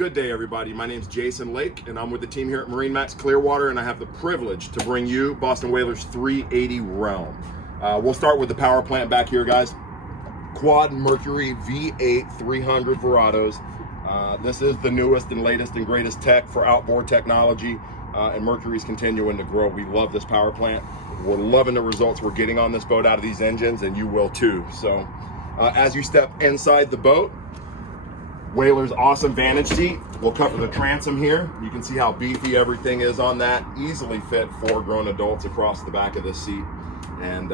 Good day, everybody. My name's Jason Lake, and I'm with the team here at MarineMax Clearwater, and I have the privilege to bring you Boston Whaler's 380 Realm. We'll start with the power plant back here, guys. Quad Mercury V8 300 Verados. This is the newest and latest and greatest tech for outboard technology, and Mercury's continuing to grow. We love this power plant. We're loving the results we're getting on this boat out of these engines, and you will too. So as you step inside the boat, Whaler's awesome vantage seat will cover the transom here. You can see how beefy everything is on that. Easily fit 4 grown adults across the back of this seat, and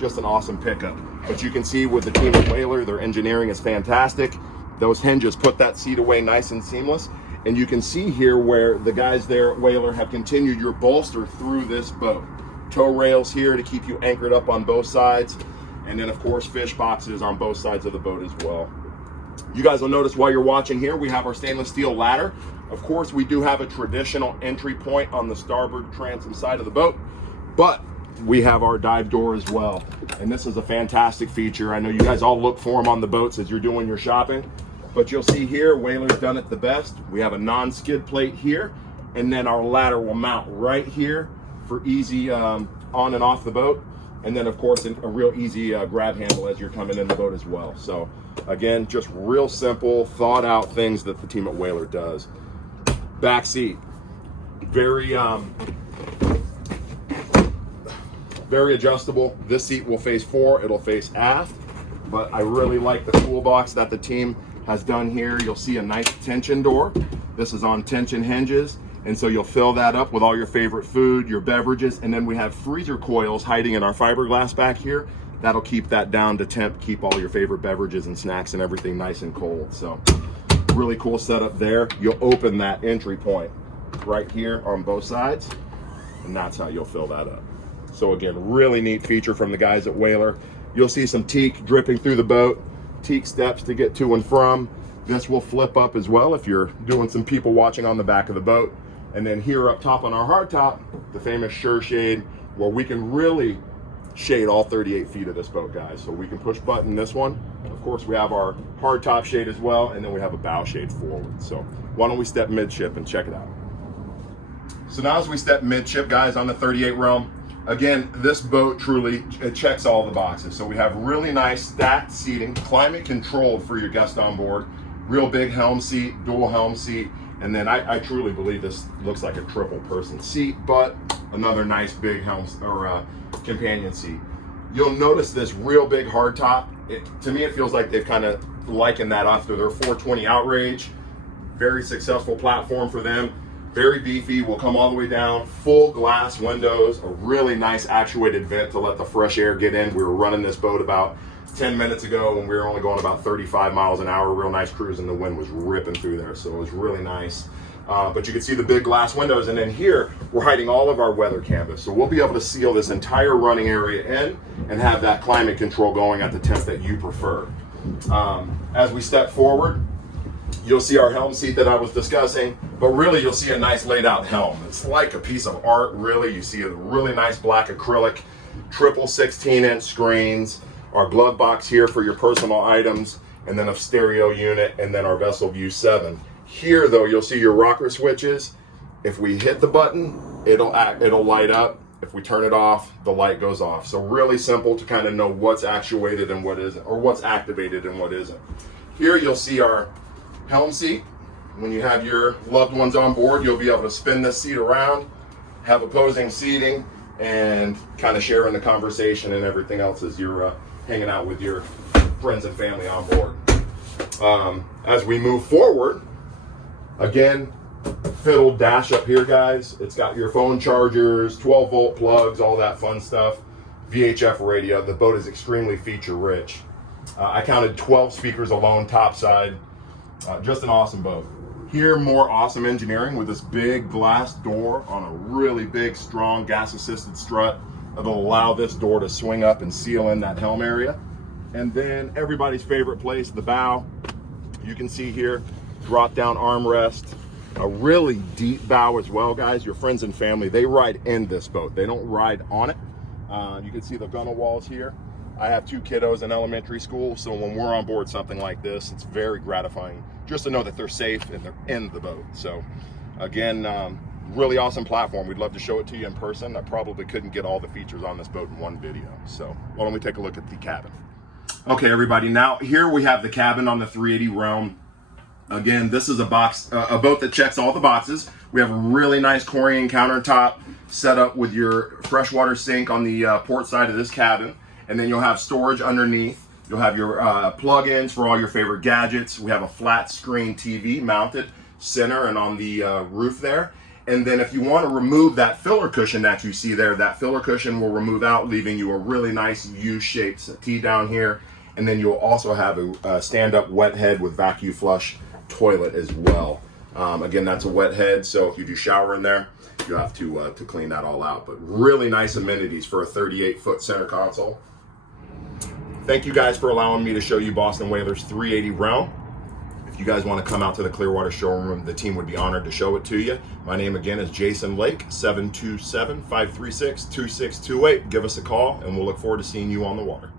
just an awesome pickup. But you can see with the team at Whaler, their engineering is fantastic. Those hinges put that seat away nice and seamless. And you can see here where the guys there at Whaler have continued your bolster through this boat. Tow rails here to keep you anchored up on both sides. And then of course, fish boxes on both sides of the boat as well. You guys will notice while you're watching here, we have our stainless steel ladder. Of course, we do have a traditional entry point on the starboard transom side of the boat, but we have our dive door as well. And this is a fantastic feature. I know you guys all look for them on the boats as you're doing your shopping, but you'll see here, Whaler's done it the best. We have a non-skid plate here, and then our ladder will mount right here for easy on and off the boat. And then of course, a real easy grab handle as you're coming in the boat as well. So again, just real simple, thought out things that the team at Whaler does. Back seat, very adjustable. This seat will face forward, it'll face aft, but I really like the toolbox that the team has done here. You'll see a nice tension door. This is on tension hinges. And so you'll fill that up with all your favorite food, your beverages, and then we have freezer coils hiding in our fiberglass back here. That'll keep that down to temp, keep all your favorite beverages and snacks and everything nice and cold. So really cool setup there. You'll open that entry point right here on both sides, and that's how you'll fill that up. So again, really neat feature from the guys at Whaler. You'll see some teak dripping through the boat, teak steps to get to and from. This will flip up as well if you're doing some people watching on the back of the boat. And then here up top on our hardtop, the famous Sure Shade, where we can really shade all 38 feet of this boat, guys. So we can push button this one. Of course, we have our hardtop shade as well, and then we have a bow shade forward. So why don't we step midship and check it out. So now as we step midship, guys, on the 38 Realm, again, this boat truly, it checks all the boxes. So we have really nice stacked seating, climate controlled for your guest on board, real big helm seat, dual helm seat. And then I truly believe this looks like a triple person seat, but another nice big helm or companion seat. You'll notice this real big hardtop. To me, it feels like they've kind of likened that after their 420 Outrage. Very successful platform for them. Very beefy, will come all the way down, full glass windows, a really nice actuated vent to let the fresh air get in. We were running this boat about 10 minutes ago when we were only going about 35 miles an hour, real nice cruise, and the wind was ripping through there, so it was really nice. But you can see the big glass windows, and then here we're hiding all of our weather canvas, so we'll be able to seal this entire running area in and have that climate control going at the temp that you prefer. As we step forward, you'll see our helm seat that I was discussing, but really you'll see a nice laid out helm. It's like a piece of art, really. You see a really nice black acrylic, triple 16-inch screens, our glove box here for your personal items, and then a stereo unit, and then our Vessel View 7. Here though, you'll see your rocker switches. If we hit the button, it'll light up. If we turn it off, the light goes off. So really simple to kind of know what's actuated and what isn't, or what's activated and what isn't. Here you'll see our helm seat. When you have your loved ones on board, you'll be able to spin this seat around, have opposing seating, and kind of share in the conversation and everything else as you're hanging out with your friends and family on board. As we move forward, again, fiddle dash up here, guys. It's got your phone chargers, 12-volt plugs, all that fun stuff. VHF radio. The boat is extremely feature rich. I counted 12 speakers alone topside. Just an awesome boat. Here, more awesome engineering with this big glass door on a really big, strong gas-assisted strut that'll allow this door to swing up and seal in that helm area. And then everybody's favorite place, the bow. You can see here, drop-down armrest, a really deep bow as well, guys. Your friends and family, they ride in this boat. They don't ride on it. You can see the gunnel walls here. I have 2 kiddos in elementary school, so when we're on board something like this, it's very gratifying just to know that they're safe and they're in the boat. So again, really awesome platform. We'd love to show it to you in person. I probably couldn't get all the features on this boat in one video. So why don't we take a look at the cabin? Okay, everybody, now here we have the cabin on the 380 Realm. Again, this is a boat that checks all the boxes. We have a really nice Corian countertop set up with your freshwater sink on the port side of this cabin. And then you'll have storage underneath. You'll have your plug-ins for all your favorite gadgets. We have a flat screen TV mounted center and on the roof there. And then if you want to remove that filler cushion that you see there, that filler cushion will remove out, leaving you a really nice U-shaped settee down here. And then you'll also have a stand-up wet head with vacuum flush toilet as well. Again, that's a wet head, so if you do shower in there, you have to clean that all out. But really nice amenities for a 38-foot center console. Thank you guys for allowing me to show you Boston Whaler's 380 Realm. If you guys want to come out to the Clearwater showroom, the team would be honored to show it to you. My name again is Jason Lake, 727-536-2628. Give us a call and we'll look forward to seeing you on the water.